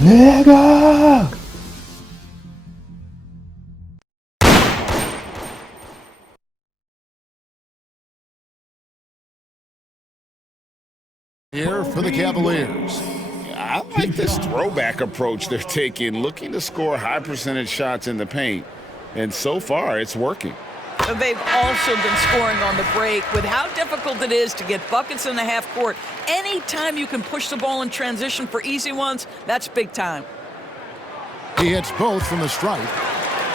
Nigga! Here for the Cavaliers. I like this throwback approach they're taking, looking to score high percentage shots in the paint. And so far, it's working. They've also been scoring on the break. With how difficult it is to get buckets in the half court, anytime you can push the ball in transition for easy ones, that's big time. He hits both from the stripe.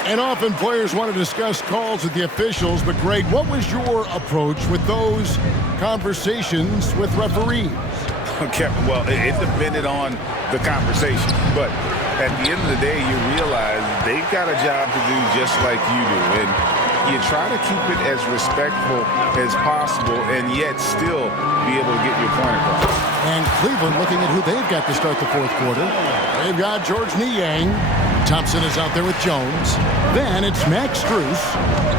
And often players want to discuss calls with the officials, but Greg, what was your approach with those conversations with referees? Okay, well, it depended on the conversation. But at the end of the day, you realize they've got a job to do just like you do. And you try to keep it as respectful as possible and yet still be able to get your point across. And Cleveland looking at who they've got to start the fourth quarter. They've got George Niang. Thompson is out there with Jones. Then it's Max Strus.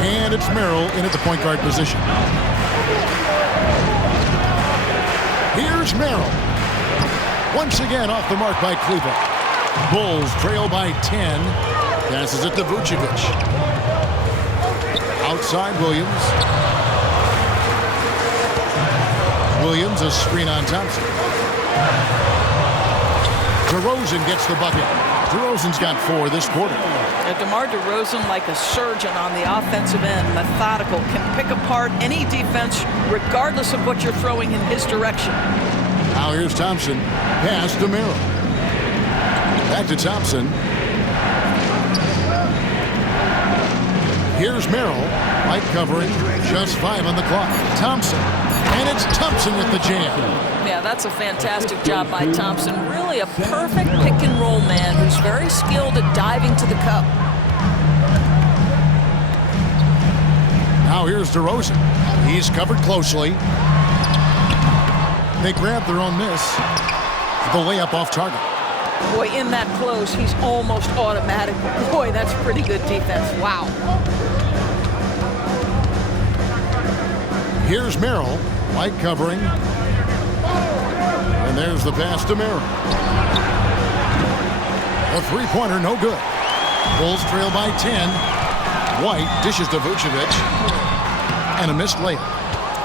And it's Merrill in at the point guard position. Here's Merrill. Once again off the mark by Cleveland. Bulls trail by 10. Passes it to Vucevic. Outside Williams. Williams, a screen on Thompson. DeRozan gets the bucket. DeRozan's got 4 this quarter. DeMar DeRozan, like a surgeon on the offensive end, methodical, can pick apart any defense regardless of what you're throwing in his direction. Now here's Thompson. Pass to Merrill. Back to Thompson. Here's Merrill. Light covering. Just 5 on the clock. Thompson. And it's Thompson with the jam. Yeah, that's a fantastic job by Thompson. Really a perfect pick-and-roll man who's very skilled at diving to the cup. Now here's DeRozan. He's covered closely. They grab their own miss. The layup off target. Boy, in that close, he's almost automatic. Boy, that's pretty good defense. Wow. Here's Merrill. Light covering. And there's the pass to Merrill. A three-pointer, no good. Bulls trail by 10. White dishes to Vucevic. And a missed layup.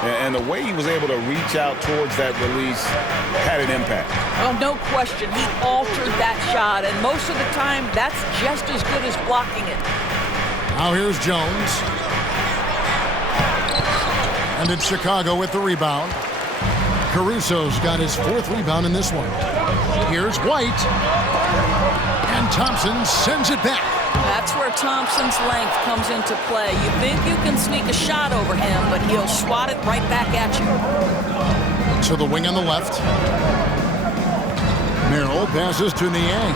And the way he was able to reach out towards that release had an impact. Oh, no question. He altered that shot, and most of the time, that's just as good as blocking it. Now here's Jones. And it's Chicago with the rebound. Caruso's got his 4th rebound in this one. Here's White. And Thompson sends it back. That's where Thompson's length comes into play. You think you can sneak a shot over him, but he'll swat it right back at you. To the wing on the left. Merrill passes to Niang.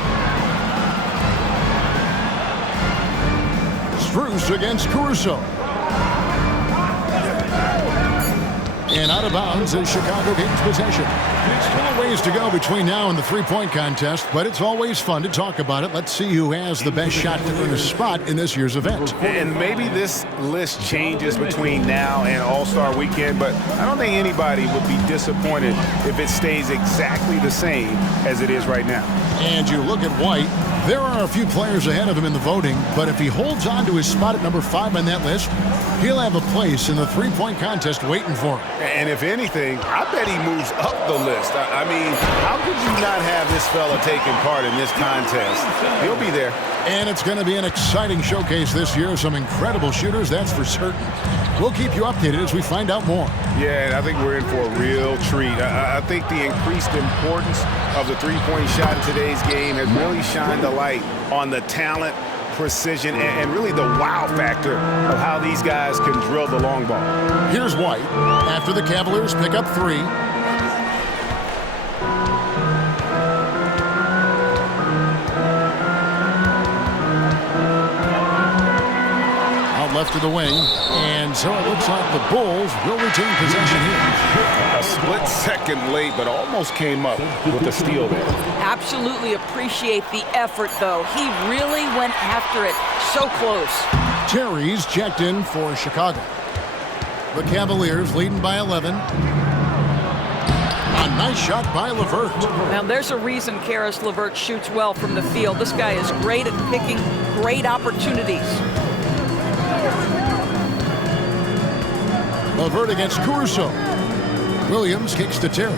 Strus against Caruso. And out of bounds as Chicago gains possession. Still a ways to go between now and the three-point contest, but it's always fun to talk about it. Let's see who has the best shot to earn a spot in this year's event. And maybe this list changes between now and All-Star Weekend, but I don't think anybody would be disappointed if it stays exactly the same as it is right now. And you look at White, there are a few players ahead of him in the voting, but if he holds on to his spot at number 5 on that list, he'll have a place in the three-point contest waiting for him. And if anything, I bet he moves up the list. I mean, how could you not have this fella taking part in this contest? He'll be there. And it's going to be an exciting showcase this year. Some incredible shooters, that's for certain. We'll keep you updated as we find out more. Yeah, and I think we're in for a real treat. I think the increased importance of the three-point shot in today's game has really shined the light on the talent, precision, and really the wow factor of how these guys can drill the long ball. Here's White after the Cavaliers pick up 3. Out left to the wing, and so it looks like the Bulls will retain possession here. A split second late, but almost came up with a steal there. Absolutely appreciate the effort, though. He really went after it. So close. Terry's checked in for Chicago. The Cavaliers leading by 11. A nice shot by LeVert. Now, there's a reason Karis LeVert shoots well from the field. This guy is great at picking great opportunities. LeVert against Caruso. Williams kicks to Terry.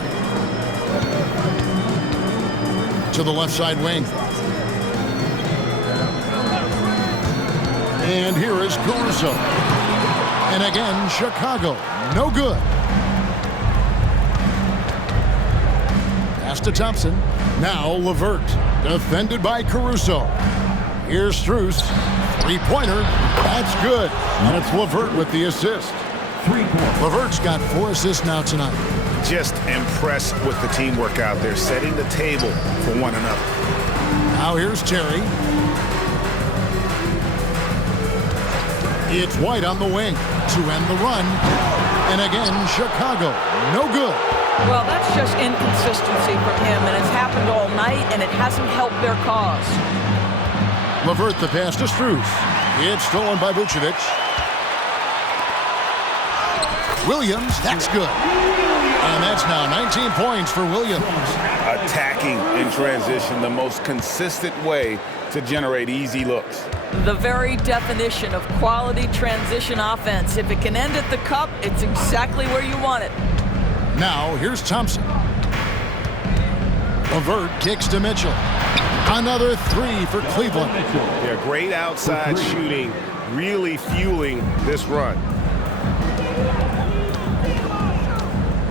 To the left side wing. And here is Caruso. And again, Chicago. No good. Pass to Thompson. Now LeVert. Defended by Caruso. Here's Strus. Three-pointer. That's good. And it's LeVert with the assist. LeVert's got 4 assists now tonight. Just impressed with the teamwork out there, setting the table for one another. Now here's Terry. It's White on the wing to end the run. And again, Chicago. No good. Well, that's just inconsistency from him, and it's happened all night, and it hasn't helped their cause. LeVert the pass to Strus. It's stolen by Vucevic. Williams, that's good. And that's now 19 points for Williams. Attacking in transition, the most consistent way to generate easy looks. The very definition of quality transition offense. If it can end at the cup, it's exactly where you want it. Now, here's Thompson. LeVert kicks to Mitchell. Another 3 for Cleveland. Yeah, great outside shooting, really fueling this run.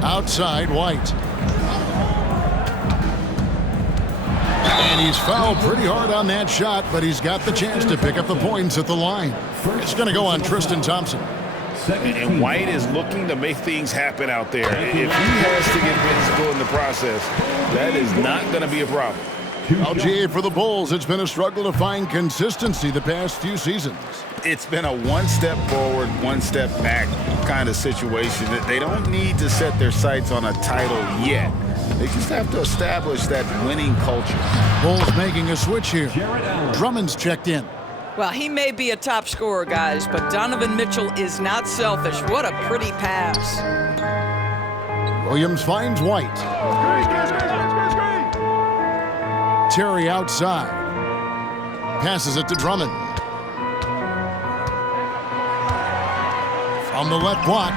Outside, White. And he's fouled pretty hard on that shot, but he's got the chance to pick up the points at the line. It's going to go on Tristan Thompson. And White is looking to make things happen out there. If he has to get physical in the process, that is not going to be a problem. LGA for the Bulls, it's been a struggle to find consistency the past few seasons. It's been a one step forward, one step back kind of situation. They don't need to set their sights on a title yet. They just have to establish that winning culture. Bulls making a switch here. Drummond's checked in. Well, he may be a top scorer, guys, but Donovan Mitchell is not selfish. What a pretty pass. Williams finds White. Terry outside. Passes it to Drummond. From the left block.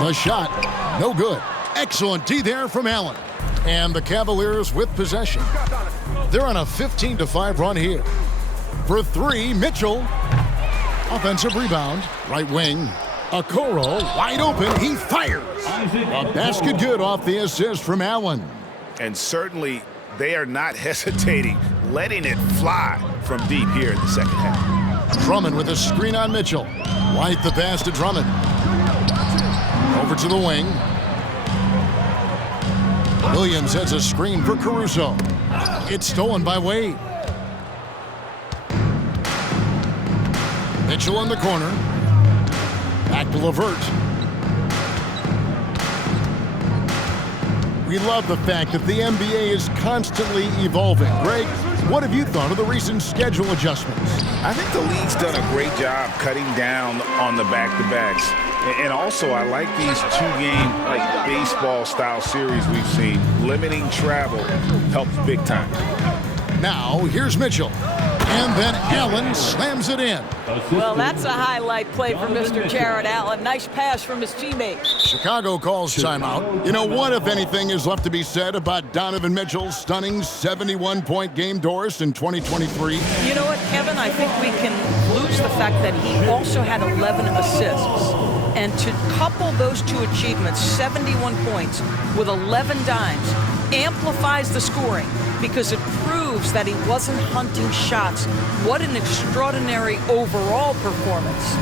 The shot, no good. Excellent D there from Allen. And the Cavaliers with possession. They're on a 15-5 run here. For 3, Mitchell. Offensive rebound. Right wing. Okoro wide open. He fires. A basket good off the assist from Allen. And certainly they are not hesitating, letting it fly from deep here in the second half. Drummond with a screen on Mitchell. White the pass to Drummond. Over to the wing. Williams has a screen for Caruso. It's stolen by Wade. Mitchell in the corner. Back to LeVert. We love the fact that the NBA is constantly evolving. Greg, what have you thought of the recent schedule adjustments? I think the league's done a great job cutting down on the back-to-backs. And also, I like these two-game, like baseball-style series we've seen. Limiting travel helps big time. Now, here's Mitchell. And then Allen slams it in. Well, that's a highlight play for Mr. Jared Allen. Nice pass from his teammate. Chicago calls timeout. You know, what, if anything, is left to be said about Donovan Mitchell's stunning 71-point game, Doris, in 2023? You know what, Kevin? I think we can lose the fact that he also had 11 assists. And to couple those two achievements, 71 points with 11 dimes, amplifies the scoring because it proves that he wasn't hunting shots. What an extraordinary overall performance.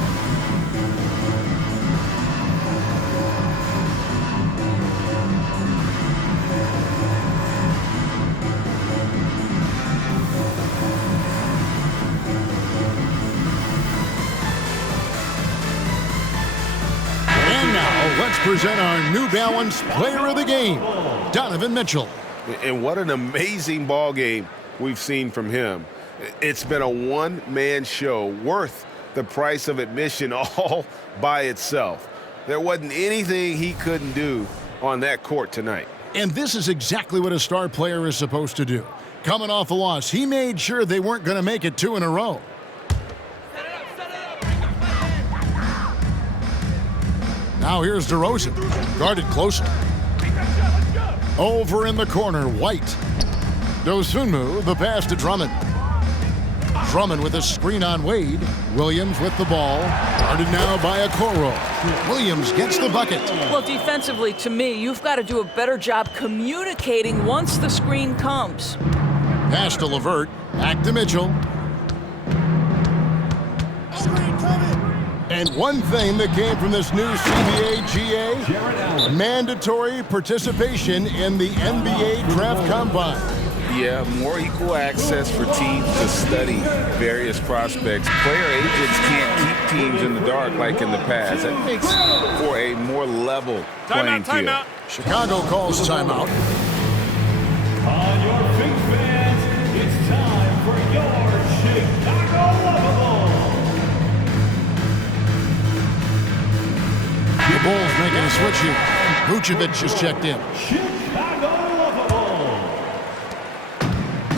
And now, let's present our New Balance Player of the Game, Donovan Mitchell. And what an amazing ball game we've seen from him. It's been a one-man show worth the price of admission all by itself. There wasn't anything he couldn't do on that court tonight. And this is exactly what a star player is supposed to do. Coming off a loss, he made sure they weren't going to make it 2 in a row. Now here's DeRozan, guarded closer. Over in the corner, White. Dosunmu, the pass to Drummond. Drummond with a screen on Wade. Williams with the ball. Guarded now by Okoro. Williams gets the bucket. Well, defensively, to me, you've got to do a better job communicating once the screen comes. Pass to LeVert. Back to Mitchell. And one thing that came from this new CBA GA, mandatory participation in the NBA Draft Combine. Yeah, more equal access for teams to study various prospects. Player agents can't keep teams in the dark like in the past. That makes for a more level playing field. Timeout. Chicago calls timeout. On your big fans, it's time for your Chicago Lovable. The Bulls making a switch here. Vucevic just checked in. Chicago Lovable.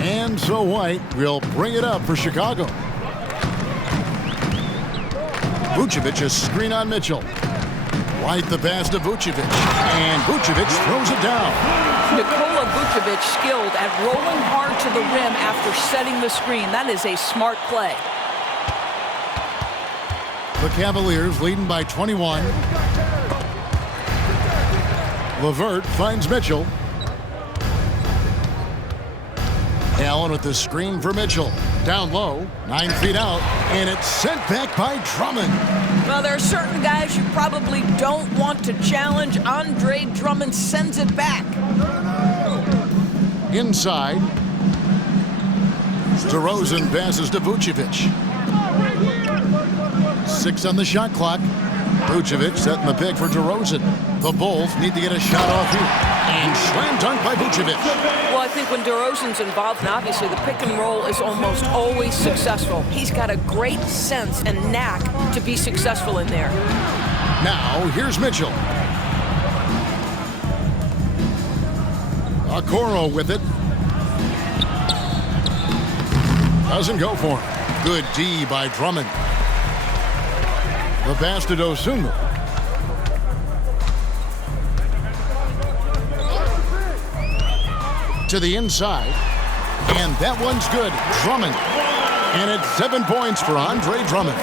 And so White will bring it up for Chicago. Vucevic a screen on Mitchell. White the pass to Vucevic. And Vucevic throws it down. Nikola Vucevic skilled at rolling hard to the rim after setting the screen. That is a smart play. The Cavaliers leading by 21. LeVert finds Mitchell. Allen with the screen for Mitchell. Down low, 9 feet out, and it's sent back by Drummond. Well, there are certain guys you probably don't want to challenge. Andre Drummond sends it back. Inside. DeRozan passes to Vucevic. 6 on the shot clock. Vucevic setting the pick for DeRozan. The Bulls need to get a shot off here. And slam dunk by Vucevic. Well, I think when DeRozan's involved, and obviously the pick and roll is almost always successful. He's got a great sense and knack to be successful in there. Now, here's Mitchell. Okoro with it. Doesn't go for him. Good D by Drummond. The pass to Dosunmu. To the inside. And that one's good. Drummond. And it's 7 points for Andre Drummond.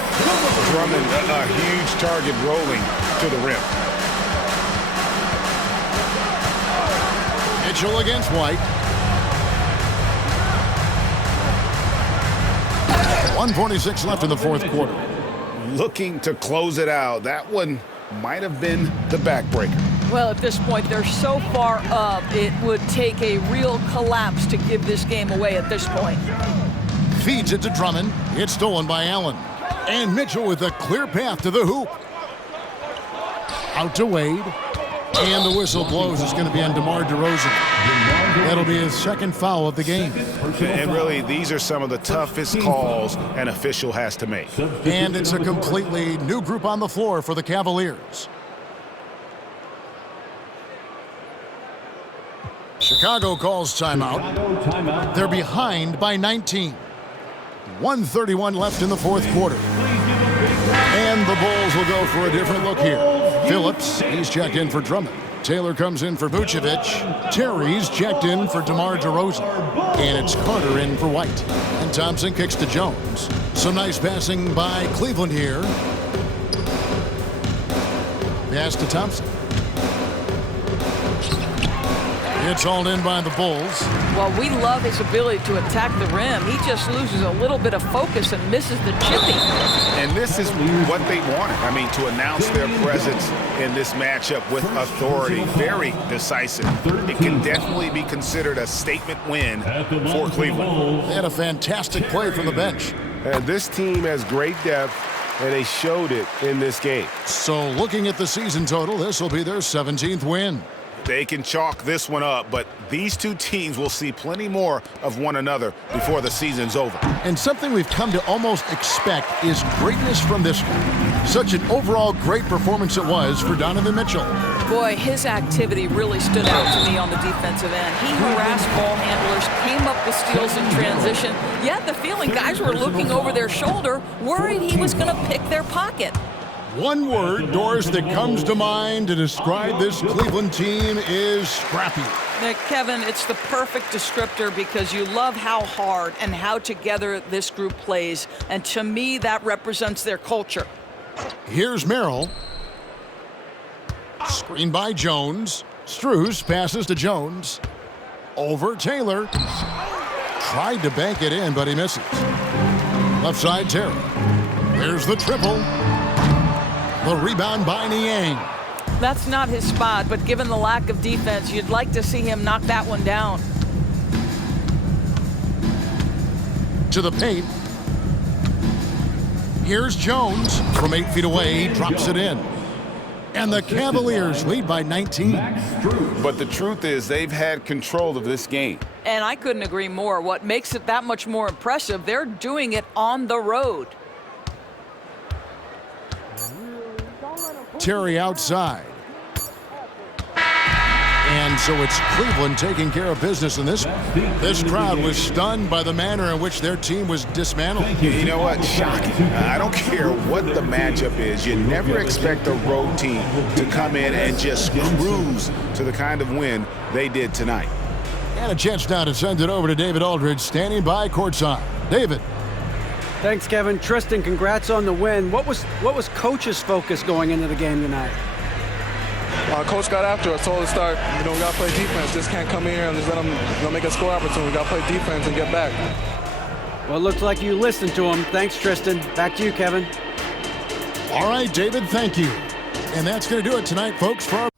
Drummond, a huge target rolling to the rim. Mitchell against White. 1:46 left in the fourth quarter. Looking to close it out. That one might have been the backbreaker. Well, at this point, they're so far up, it would take a real collapse to give this game away at this point. Feeds it to Drummond. It's stolen by Allen. And Mitchell with a clear path to the hoop. Out to Wade. And the whistle blows. It's going to be on DeMar DeRozan. That'll be his second foul of the game. And really, these are some of the toughest calls an official has to make. And it's a completely new group on the floor for the Cavaliers. Chicago calls timeout. They're behind by 19. 1:31 left in the fourth quarter. And the Bulls will go for a different look here. Phillips, he's checked in for Drummond. Taylor comes in for Vucevic. Terry's checked in for DeMar DeRozan. And it's Carter in for White. And Thompson kicks to Jones. Some nice passing by Cleveland here. Pass to Thompson. It's hauled in by the Bulls. Well, we love his ability to attack the rim. He just loses a little bit of focus and misses the chippy. And this is what they wanted. I mean, to announce their presence in this matchup with authority. Very decisive. It can definitely be considered a statement win for Cleveland. They had a fantastic play from the bench. And this team has great depth, and they showed it in this game. So looking at the season total, this will be their 17th win. They can chalk this one up, but these two teams will see plenty more of one another before the season's over. And something we've come to almost expect is greatness from this one. Such an overall great performance it was for Donovan Mitchell. Boy, his activity really stood out to me on the defensive end. He harassed ball handlers, came up with steals in transition. You had the feeling guys were looking over their shoulder, worried he was going to pick their pocket. One word, Doris, that comes to mind to describe this Cleveland team is scrappy. Kevin, it's the perfect descriptor because you love how hard and how together this group plays. And to me, that represents their culture. Here's Merrill. Screen by Jones. Strus passes to Jones. Over Taylor. Tried to bank it in, but he misses. Left side, Terry. There's the triple. The rebound by Niang. That's not his spot, but given the lack of defense, you'd like to see him knock that one down. To the paint. Here's Jones. From 8 feet away, he drops it in. And the Cavaliers lead by 19. But the truth is they've had control of this game. And I couldn't agree more. What makes it that much more impressive, they're doing it on the road. Terry outside. And so it's Cleveland taking care of business in this. This crowd was stunned by the manner in which their team was dismantled. You know what? Shocking. I don't care what the matchup is. You never expect a road team to come in and just cruise to the kind of win they did tonight. And a chance now to send it over to David Aldridge, standing by courtside. David. Thanks, Kevin. Tristan, congrats on the win. What was Coach's focus going into the game tonight? Coach got after us, told us to start, we got to play defense. Just can't come in here and just let them make a score opportunity. We got to play defense and get back. Well, it looks like you listened to him. Thanks, Tristan. Back to you, Kevin. All right, David, thank you. And that's going to do it tonight, folks, for our